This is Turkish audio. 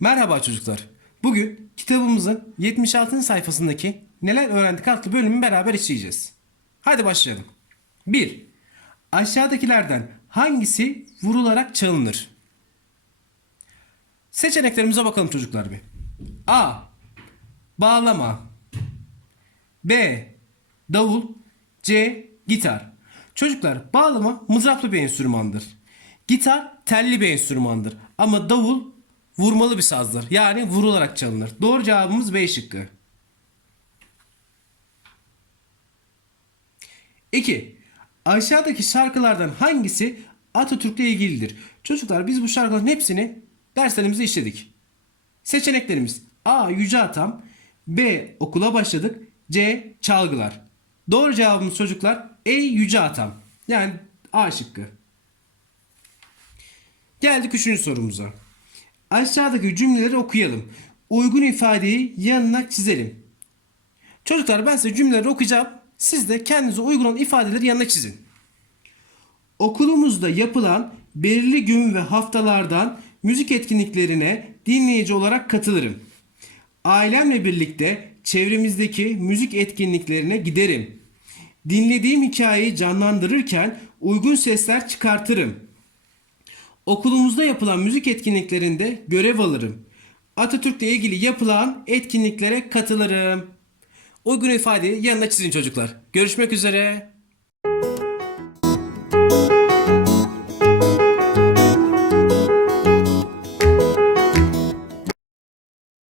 Merhaba çocuklar. Bugün kitabımızın 76. sayfasındaki Neler Öğrendik adlı bölümü beraber işleyeceğiz. Hadi başlayalım. 1. Aşağıdakilerden hangisi vurularak çalınır? Seçeneklerimize bakalım çocuklar bir. A. Bağlama. B. Davul. C. Gitar. Çocuklar bağlama mızraplı bir enstrümandır. Gitar telli bir enstrümandır. Ama davul vurmalı bir sazdır. Yani vurularak çalınır. Doğru cevabımız B şıkkı. 2. Aşağıdaki şarkılardan hangisi Atatürk'le ilgilidir? Çocuklar biz bu şarkıların hepsini derslerimizde işledik. Seçeneklerimiz A. Yüce Atam B. Okula başladık C. Çalgılar Doğru cevabımız çocuklar E. Yüce Atam Yani A şıkkı. Geldik üçüncü sorumuza. Aşağıdaki cümleleri okuyalım. Uygun ifadeyi yanına çizelim. Çocuklar ben size cümleleri okuyacağım. Siz de kendinize uygun olan ifadeleri yanına çizin. Okulumuzda yapılan belirli gün ve haftalardan müzik etkinliklerine dinleyici olarak katılırım. Ailemle birlikte çevremizdeki müzik etkinliklerine giderim. Dinlediğim hikayeyi canlandırırken uygun sesler çıkartırım. Okulumuzda yapılan müzik etkinliklerinde görev alırım. Atatürk'le ilgili yapılan etkinliklere katılırım. Uygun ifadeyi yanına çizin çocuklar. Görüşmek üzere.